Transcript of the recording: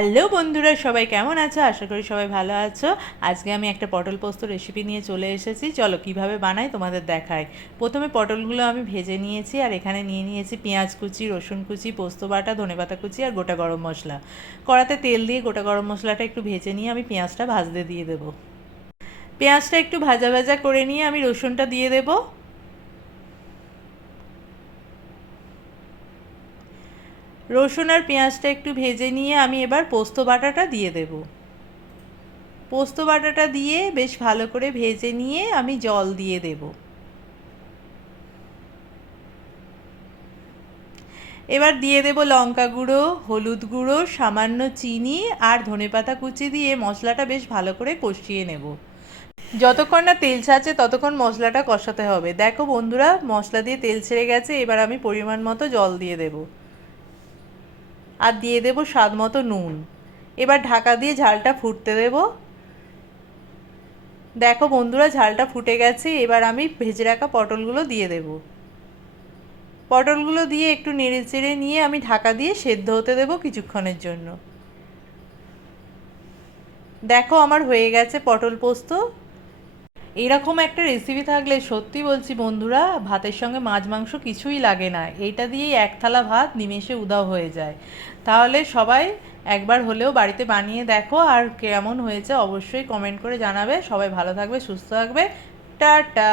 Hello বন্ধুরা, সবাই কেমন আছো? আশা করি সবাই ভালো আছো। আজকে আমি একটা পটল পোস্ত রেসিপি নিয়ে চলে এসেছি। চলো কিভাবে বানাই তোমাদের দেখাই। প্রথমে পটলগুলো আমি ভেজে নিয়েছি, আর এখানে নিয়ে নিয়েছি পেঁয়াজ কুচি, রসুন কুচি, পোস্ত বাটা, ধনেপাতা কুচি আর গোটা গরম মশলা। কড়াতে তেল দিয়ে গোটা গরম মশলাটা একটু ভেজে নিয়ে আমি পেঁয়াজটা ভাজতে দিয়ে দেবো। পেঁয়াজটা একটু ভাজা ভাজা করে নিয়ে আমি রসুনটা দিয়ে দেবো। রসুন আর পেঁয়াজটা একটু ভেজে নিয়ে আমি এবার পোস্ত বাটাটা দিয়ে দেব। পোস্ত বাটাটা দিয়ে বেশ ভালো করে ভেজে নিয়ে আমি জল দিয়ে দেব। এবার দিয়ে দেব লঙ্কা গুঁড়ো, হলুদ গুঁড়ো, সামান্য চিনি আর ধনেপাতা কুচি দিয়ে মশলাটা বেশ ভালো করে কষিয়ে নেব। যতক্ষণ না তেল ছাড়ছে ততক্ষণ মশলাটা কষাতে হবে। দেখো বন্ধুরা, মশলা দিয়ে তেল ছেড়ে গেছে। এবার আমি পরিমাণ মতো জল দিয়ে দেব, আর দিয়ে দেব স্বাদ মতো নুন। এবার ঢাকা দিয়ে ঝালটা ফুটতে দেব। দেখো বন্ধুরা, ঝালটা ফুটে গেছে। এবার আমি ভেজে রাখা পটলগুলো দিয়ে দেব। পটলগুলো দিয়ে একটু নেড়ে চেড়ে নিয়ে আমি ঢাকা দিয়ে সেদ্ধ হতে দেব কিছুক্ষণের জন্য। দেখো আমার হয়ে গেছে পটল পোস্ত। এরকম একটা রেসিপি থাকলে সত্যি বলছি বন্ধুরা, ভাতের সঙ্গে মাছ মাংস কিছুই লাগে না। এইটা দিয়েই এক থালা ভাত নিমেষে উধাও হয়ে যায়। তাহলে সবাই একবার হলেও বাড়িতে বানিয়ে দেখো, আর কেমন হয়েছে অবশ্যই কমেন্ট করে জানাবে। সবাই ভালো থাকবে, সুস্থ থাকবে। টাটা।